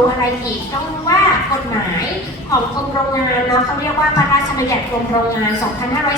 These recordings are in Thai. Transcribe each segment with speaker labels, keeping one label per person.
Speaker 1: รู้อะไรอีก ต้องรู้ว่ากฎหมายของกรมโรงงานเนาะเขาเรียกว่าพระราชบัญญัติกรมโรงงาน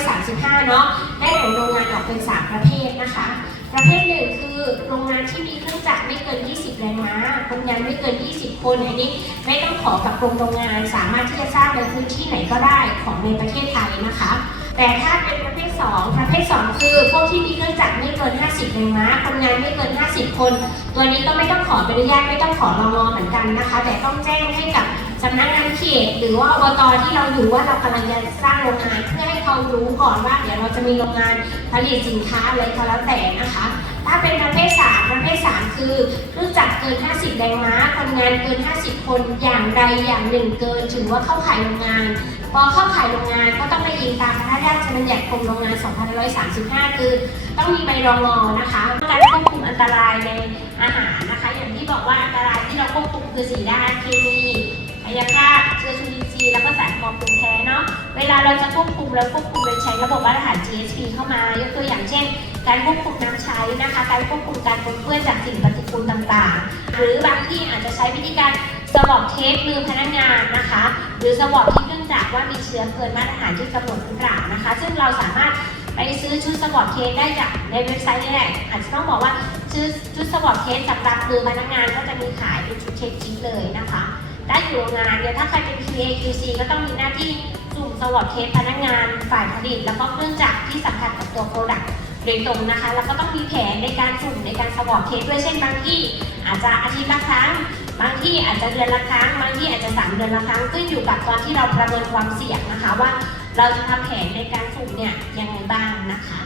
Speaker 1: 2535 เนาะได้แบ่งโรงงานออกเป็น 3 ประเภทนะคะ ประเภทหนึ่งคือโรงงานที่มีเครื่องจักรไม่เกิน 20 แรงม้าคนงานไม่เกิน 20 คนอันนี้ไม่ต้องขอกับกรมโรงงาน สามารถที่จะสร้างในพื้นที่ไหนก็ได้ของในประเทศไทยนะคะ แต่ถ้าเป็นประเภท2ประเภท2คือพวกที่มีเครื่องจักรไม่เกิน 50แรงม้าคนงานไม่เกิน 50 คน ตัวนี้ก็ไม่ต้องขอใบอนุญาตไม่ต้องขอรองอเหมือนกันนะคะ แต่ต้องแจ้งให้กับสำนักงานเขตหรือว่าอบตที่เราอยู่ว่าเรากำลังจะสร้างโรงงานเพื่อให้เขารู้ก่อนว่าเดี๋ยวเราจะมีโรงงานผลิตสินค้าอะไรก็แล้วแต่นะคะ ถ้าเป็นประเภท3ประเภท3คือเครื่องจักรเกิน 50แรงม้าคนงานเกิน 50 คนอย่างใดอย่างหนึ่งเกินถือว่าเข้าข่ายโรงงาน พอเข้าข่ายโรงงานก็ต้องได้ยินตามพระราชบัญญัติกรมโรงงาน 2535 คือ ต้องมีใบรองอนะคะ การควบคุมอันตรายในอาหารนะคะ อย่างที่บอกว่าอันตรายที่เราควบคุมคือสีด้านเคมีพยาธาตุเชื้อจุลินทรีย์แล้วก็สารปลอมปรุงแท้เนาะ เวลาเราจะควบคุมเราควบคุมโดยใช้ระบบมาตรฐาน GSP เข้ามายกตัวอย่างเช่น การควบคุมน้ำใช้นะคะ การควบคุมการปนเปื้อนจากสิ่งปฏิกูลต่างๆ หรือบางที่อาจจะใช้วิธีการสวอปเทสมือพนัก รือสวอปที่เครื่องจักว่ามีเชื้อเกินมาตรฐานที่กำหนดหรือเปล่านะคะ ซึ่งเราสามารถไปซื้อชุดสวอปเทสได้จากในเว็บไซต์นี่แหละอาจจะต้องบอกว่าชุดชุดสวอปเทสสำหรับมือพนักงานก็จะมีขายเป็นชุดเช็คชิ้นเลยนะคะ ได้อยู่โรงงานเนี่ยถ้าใครเป็น QA QC ก็ต้องมีหน้าที่สุ่มสวอปเทสพนักงานฝ่ายผลิต แล้วก็เครื่องจักรที่สัมผัสกับตัว Product โดยตรงนะคะ แล้วก็ต้องมีแผนในการสุ่มในการสวอปเทสด้วยเช่นบางที่อาจจะอาทิตย์ละครั้ง บางที่อาจจะเดือนละครั้งบางที่อาจจะสามเดือนละครั้งขึ้นอยู่กับตอนที่เราประเมินความเสี่ยงนะคะ ว่าเราจะทำแผนในการสุ่มเนี่ยยังไงบ้างนะคะ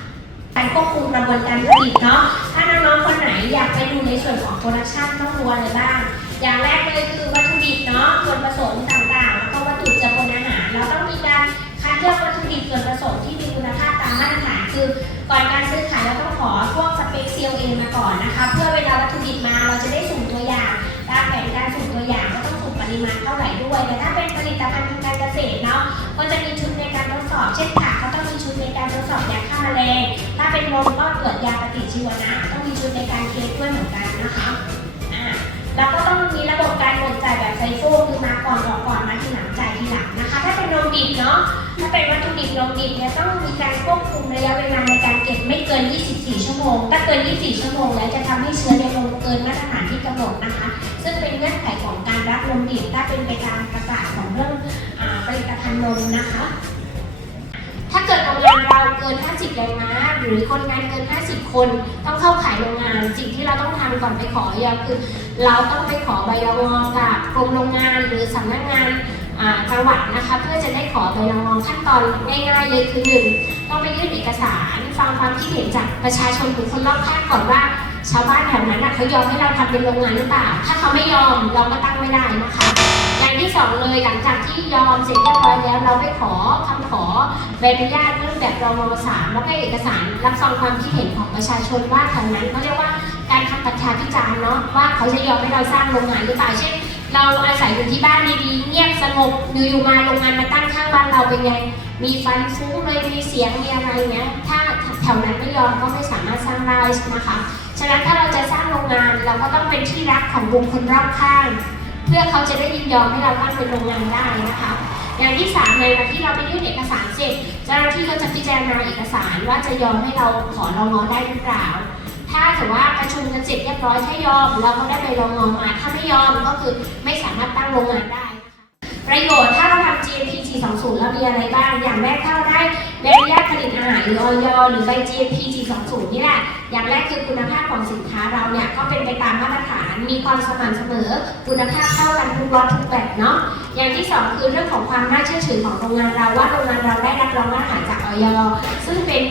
Speaker 1: การควบคุมกระบวนการผลิตเนาะ ถ้าน้องๆคนไหนอยากไปดูในส่วนของโปรดักชันต้องรู้อะไรบ้าง อย่างแรกเลยคือวัตถุดิบเนาะ ส่วนผสมต่างๆ แล้วก็วัตถุจะบนอาหาร เราต้องมีการคัดเลือกวัตถุดิบส่วนผสมที่มีคุณภาพตามมาตรฐาน คือ ก่อนการซื้อขายเราต้องขอพวกสเปค CLA มาก่อนนะคะ เพื่อเวลาวัตถุดิบมาเราจะได้สุ่มตัวอย่าง ตามแผนการสุ่มตัวอย่างก็ต้องสุ่มปริมาณเท่าไหร่ด้วย แต่ถ้าเป็นผลิตภัณฑ์ทางการเกษตรเนาะ ก็จะมีชุดในการทดสอบ เช่นผักก็ต้องมีชุดในการทดสอบยาฆ่าแมลง ถ้าเป็นนมก็ตรวจยาปฏิชีวนะ ต้องมีชุดในการเทสด้วยเหมือนกันนะคะอ่าแล้วก็ต้องมีระบบการโอนจ่ายแบบไซโฟคือมาก่อนออกก่อนมาทีหลังจ่ายทีหลังนะคะ ถ้าเป็นนมดิบเนาะ ถ้าเป็นวัตถุดิบนมดิบเนี่ยต้องมีการควบคุมระยะเวลาในการเก็บไม่เกิน 24 ชั่วโมง ถ้าเกิน 24 ชั่วโมง แล้วจะทำให้เชื้อในนมเกินมาตรฐานที่กำหนดนะคะ ซึ่งเป็นเงื่อนไขของการรับนมดิบถ้าเป็นไปตามประกาศของเรื่องอผลิตภัณฑ์นมนะคะ ถ้าเกิดโรงงานเราเกิน 50แรงม้าหรือคนงานเกิน 50 คนต้องเข้าขายโรงงาน สิ่งที่เราต้องทำก่อนไปขออนุญาคือ เราต้องไปขอใบรองงกับกรมโรงงานหรือสำนักงาน จังหวัดนะคะ เพื่อจะได้ขอใบรองงขั้นตอนง่ายๆเลยคือหนึ่งต้องไปยื่นเอกสารฟังความคิดเห็นจากประชาชนหรือคนรอบข้างก่อนว่า ชาวบ้านแถวนั้นเขายอมให้เราทำเป็นโรงงานหรือเปล่า ถ้าเขาไม่ยอมเราก็ตั้งไม่ได้นะคะอย่างที่สองเลยหลังจากที่ยอมเสร็จเรียบร้อยแล้ว เราไปขอคำขอใบอนุญาตเรื่องแบบรองมสามแล้วก็เอกสารรับฟังความคิดเห็นของประชาชนว่าแถวนั้นเขาเรียกว่าการทำประชาพิจารณ์เนาะว่าเขาจะยอมให้เราสร้างโรงงานหรือเปล่าเช่น เราอาศัยอยู่ที่บ้านดีๆ เงียบสงบอยู่ๆมาโรงงานมาตั้งข้างบ้านเราเป็นไง มีฟันฟุ้งเลยมีเสียงมีอะไรเงี้ย ถ้าแถวนั้นไม่ยอมก็ไม่สามารถสร้างได้ใช่ไหมคะ ฉะนั้นถ้าเราจะสร้างโรงงานเราก็ต้องเป็นที่รักของบุคคลรอบข้าง เพื่อเขาจะได้ยินยอมให้เราตั้งเป็นโรงงานได้นะคะอย่างที่สามในวันที่เราไปยื่นเอกสารเสร็จเจ้าหน้าที่ก็จะพิจารณาเอกสารว่าจะยอมให้เราขอรองอได้หรือเปล่า ถ้าถือว่าประชุมกันเสร็จเรียบร้อยถ้ายอม เราก็ได้ไปรองอมาถ้าไม่ยอมก็คือไม่สามารถตั้งโรงงานได้นะคะประโยชน์ถ้าเราทำ GMP 420 เรามีอะไรบ้าง อย่างแรกถ้าได้ใบอนุญาตผลิตอาหารหรือออยหรือใบ GMP 420 นี่แหละ อย่างแรกคือคุณภาพของสินค้าเราเนี่ยก็เป็นไปตามมาตรฐาน มีความสม่ำเสมอ คุณภาพเท่ากันทุกรสทุกแบบเนาะ อย่างที่สองคือเรื่องของความน่าเชื่อถือของโรงงานเราว่าโรงงานเราได้รับรองมาตรฐานจากออยซึ่งเป็น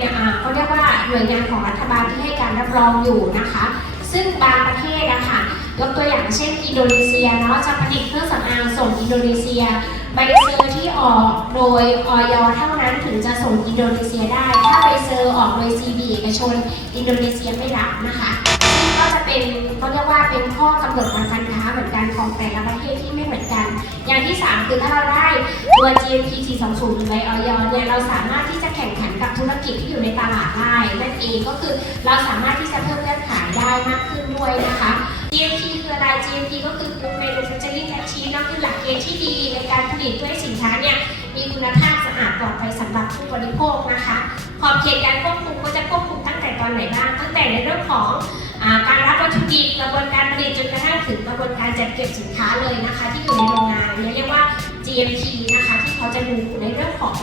Speaker 1: เขาเรียกว่าหน่วยงานของรัฐบาลที่ให้การรับรองอยู่นะคะ ซึ่งบางประเทศอะคะยกตัวอย่างเช่นอินโดนีเซียเนาะจะผลิตเครื่องสำอาง ส่งอินโดนีเซีย ใบเซอร์ที่ออกโดยออยเท่านั้นถึงจะส่งอินโดนีเซียได้ ถ้าใบเซอร์ออกโดย CB เอกชน อินโดนีเซียไม่รับนะคะซึ่งก็จะเป็นเขาเรียกว่าเป็นข้อกำหนดทางการค้าเหมือนกันของแต่ละประเทศที่ไม่เหมือนกัน อย่างที่ 3 คือถ้าเราได้ตัว GMP 420หรือใบออยเนี่ยเราสามารถที่จะแข่งขันกับธุรกิจที่อยู่ในตลาดได้นั่นเองก็คือเราสามารถที่จะเพิ่มยอดขายได้มากขึ้นด้วยนะคะ GMP คืออะไร GMP ก็คือ Good Manufacturing Practice ก็คือหลักเกณฑ์ที่ดีในการผลิตเพื่อให้สินค้าเนี่ยมีคุณภาพสะอาดปลอดภัยสำหรับผู้บริโภคนะคะขอบเขตการควบคุมก็จะควบคุมตั้งแต่ตอนไหนบ้างตั้งแต่ในเรื่องของการรับวัตถุดิบกระบวนการผลิตจนกระทั่งถึงกระบวนการจัดเก็บสินค้าเลยนะคะ ที่อยู่ในโรงงานเรียกว่า GMP นะคะที่เขาจะดูในเรื่องของ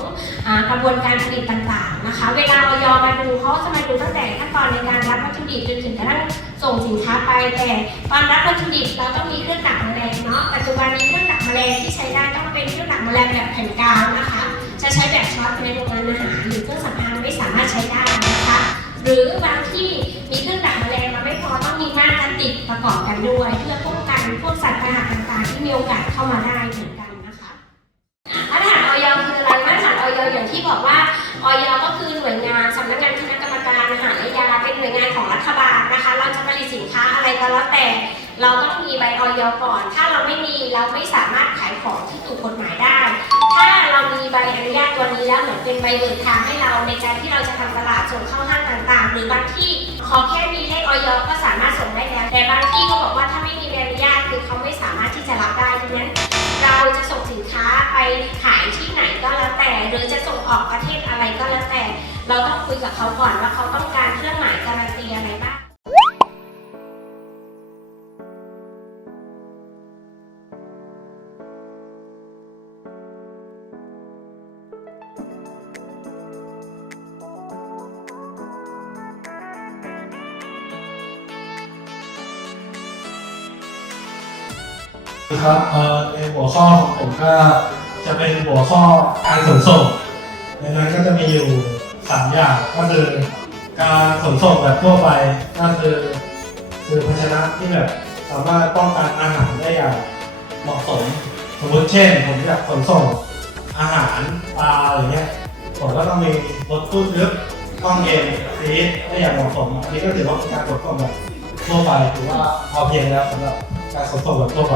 Speaker 1: อกระบวนการผลิตต่างๆนะคะ เวลาออยมาดูเขาจะมาดูตั้งแต่ขั้นตอนในการรับวัตถุดิบจนถึงกระทั่งส่งสินค้าไป แต่ตอนรับวัตถุดิบเราต้องมีเครื่องดักแมลงเนาะปัจจุบันนี้เครื่องดักแมลงที่ใช้ได้ต้องเป็นเครื่องดักแมลงแบบแผ่นกาวนะคะ จะใช้แบบช็อตในโรงงานอาหารหรือเครื่องสำอางไม่สามารถใช้ได้นะคะ หรือบางที่มีเครื่องดักแมลงมาไม่พอต้องมีม่านกันติดประกอบกันด้วย เพื่อป้องกันพวกสัตว์พาหะต่างๆ ที่มีโอกาสเข้ามาได้เหมือนกัน อยอย่างที่บอกว่าออยก็คือหน่วยงานสำนักงานคณะกรรมการอาหารและยาเป็นหน่วยงานของรัฐบาลนะคะ เราจะผลิตสินค้าอะไรก็แล้วแต่ เราต้องมีใบออยก่อน ถ้าเราไม่มีเราไม่สามารถขายของที่ถูกกฎหมายได้ ถ้าเรามีใบอนุญาตตัวนี้แล้วเหมือนเป็นใบเบิกทางให้เราในการที่เราจะทำตลาดส่งเข้าห้างต่างๆ หรือบางที่ขอแค่มีเลขออยก็สามารถส่งได้แล้วแต่บางที่ก็บอกว่าถ้าไม่มีใบอนุญาตคือเขาไม่สามารถที่จะรับได้ดังนั้น เราจะส่ง ค้าไปขายที่ไหนก็แล้วแต่ หรือจะส่งออกประเทศอะไรก็แล้วแต่ เราต้องคุยกับเขาก่อนว่าเขาต้องการเครื่องหมายการันตีอะไรบ้าง
Speaker 2: ครับเหัวข้อของผมก็จะเป็นหัวข้อการขนส่งในนั้นก็จะมีอยู่สามอย่างก็คือการขนส่งแบบทั่วไปก็คือคือภาชนะที่แบบสามารถป้องกันอาหารได้อย่างเหมาะสมสมมติเช่น ผมอยากขนส่งอาหารปลาอย่างเงี้ยผมก็ต้องมีรถตู้ทึบต้องเย็นซีดได้อย่างเหมาะสมอันนี้ก็ถือว่าเป็นการขนส่งแบบทั่วไปถือว่าพอเพียงแล้วสำหรับการขนส่งแบบทั่วไป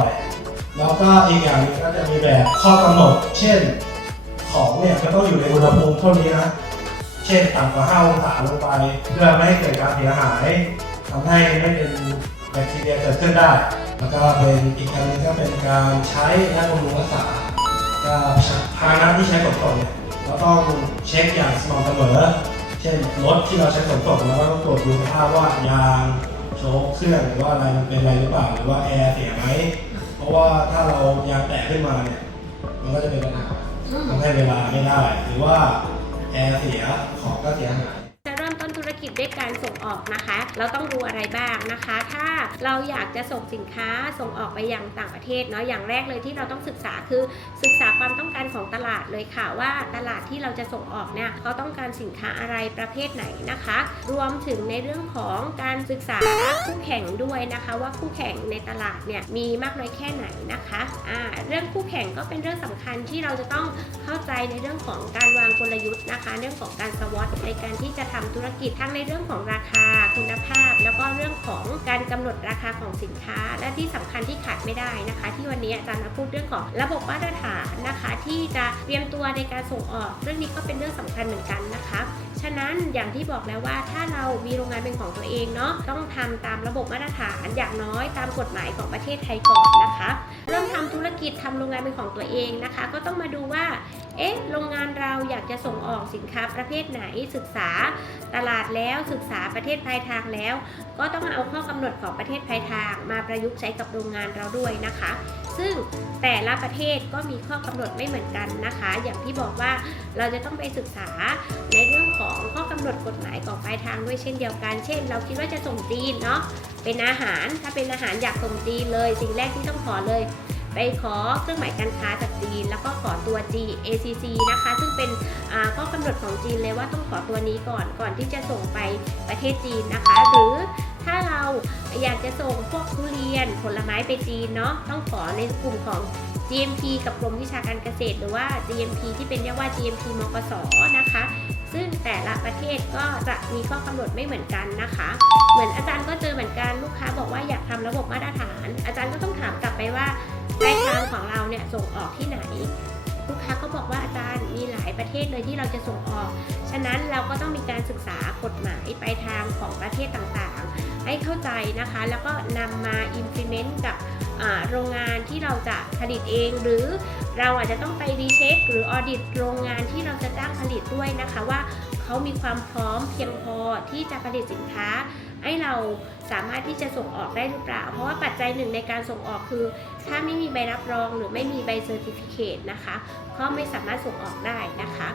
Speaker 2: แล้วก็อีกอย่างหนึงก็จะมีแบบข้อกำหนด เช่นของเนี่ยมันต้องอยู่ในอุณหภูมิเท่านี้นะ เช่นต่ำกว่า5องศาลงไป เพื่อไม่ให้เกิดการเสียหายทำให้ไม่เป็นแบคทีเรียเกิดขึ้นได้ แล้วก็เป็นอีกอันหนึงก็เป็นการใช้และบำรุงรักษาก็พาหนะที่ใช้ขนส่งเนี่ยเราต้องเช็คอย่างสม่ำเสมอ เช่นรถที่เราใช้ขนส่งเราก็ต้องตรวจดูสภาพว่ายางโชคเครื่องหรือว่าอะไรมันเป็นอะไรหรือเปล่าหรือว่าแอร์เสียไหม ราะว่าถ้าเรายางแตกขึ้นมาเนี่ยมันก็จะเป็นปัญหาทำให้เวลาไม่ได้ หรือว่าแอร์เสียของก็เสียหาย
Speaker 1: จด้วยการส่งออกนะคะ เราต้องดูอะไรบ้างนะคะ ถ้าเราอยากจะส่งสินค้าส่งออกไปยังต่างประเทศเนาะอย่างแรกเลยที่เราต้องศึกษาคือศึกษาความต้องการของตลาดเลยค่ะว่าตลาดที่เราจะส่งออกเนี่ยเขาต้องการสินค้าอะไรประเภทไหนนะคะ รวมถึงในเรื่องของการศึกษาคู่แข่งด้วยนะคะ ว่าคู่แข่งในตลาดเนี่ยมีมากน้อยแค่ไหนนะคะอ่าเรื่องคู่แข่งก็เป็นเรื่องสำคัญที่เราจะต้องเข้าใจในเรื่องของการวางกลยุทธ์นะคะ เรื่องของการสวอตในการที่จะทำธุรกิจทั้งในเรื่องของราคาคุณภาพ แล้วก็เรื่องของการกำหนดราคาของสินค้า และที่สำคัญที่ขาดไม่ได้นะคะ ที่วันนี้อาจารย์มาพูดเรื่องของระบบมาตรฐานนะคะ ที่จะเตรียมตัวในการส่งออก เรื่องนี้ก็เป็นเรื่องสำคัญเหมือนกันนะคะฉะนั้นอย่างที่บอกแล้วว่าถ้าเรามีโรงงานเป็นของตัวเองเนาะต้องทำตามระบบมาตรฐานอย่างน้อยตามกฎหมายของประเทศไทยก่อนนะคะ เริ่มทำธุรกิจทำโรงงานเป็นของตัวเองนะคะ ก็ต้องมาดูว่าเอ๊ะโรงงานเราอยากจะส่งออกสินค้าประเภทไหนศึกษาตลาดแล้วศึกษาประเทศปลายทางแล้ว ก็ต้องเอาข้อกำหนดของประเทศปลายทาง มาประยุกต์ใช้กับโรงงานเราด้วยนะคะ ซึ่งแต่ละประเทศก็มีข้อกำหนดไม่เหมือนกันนะคะ อย่างที่บอกว่าเราจะต้องไปศึกษาในเรื่องของข้อกำหนดกฎหมายของปลายทางด้วยเช่นเดียวกัน เช่น เราคิดว่าจะส่งจีนเนาะเป็นอาหารถ้าเป็นอาหารอยากส่งจีนเลย สิ่งแรกที่ต้องขอเลย ไปขอเครื่องหมายการค้าจากจีน แล้วก็ขอตัว G ACC นะคะ ซึ่งเป็นข้อกำหนดของจีนเลยว่าต้องขอตัวนี้ก่อนก่อนที่จะส่งไปประเทศจีนนะคะ หรือ ถ้าเราอยากจะส่งพวกทุเรียนผลไม้ไปจีนเนาะต้องขอในกลุ่มของ GMP กับกรมวิชาการเกษตร หรือว่า GMP ที่เป็นเรียกว่า GMP มกสนะคะ ซึ่งแต่ละประเทศก็จะมีข้อกำหนดไม่เหมือนกันนะคะ เหมือนอาจารย์ก็เจอเหมือนกันลูกค้าบอกว่าอยากทำระบบมาตรฐาน อาจารย์ก็ต้องถามกลับไปว่าปลายทางของเราเนี่ยส่งออกที่ไหน ลูกค้าก็บอกว่าอาจารย์มีหลายประเทศเลยที่เราจะส่งออก ฉะนั้นเราก็ต้องมีการศึกษากฎหมายไปทางของประเทศต่างๆ ให้เข้าใจนะคะ แล้วก็นำมา implement กับโรงงานที่เราจะผลิตเอง หรือเราอาจจะต้องไปรีเช็คหรือออดิตโรงงานที่เราจะจ้างผลิตด้วยนะคะว่าเขามีความพร้อมเพียงพอที่จะผลิตสินค้าให้เรา สามารถที่จะส่งออกได้หรือเปล่า เพราะว่าปัจจัยหนึ่งในการส่งออกคือ ถ้าไม่มีใบรับรองหรือไม่มีใบเซอร์ติฟิเคตนะคะก็ไม่สามารถส่งออกได้นะคะ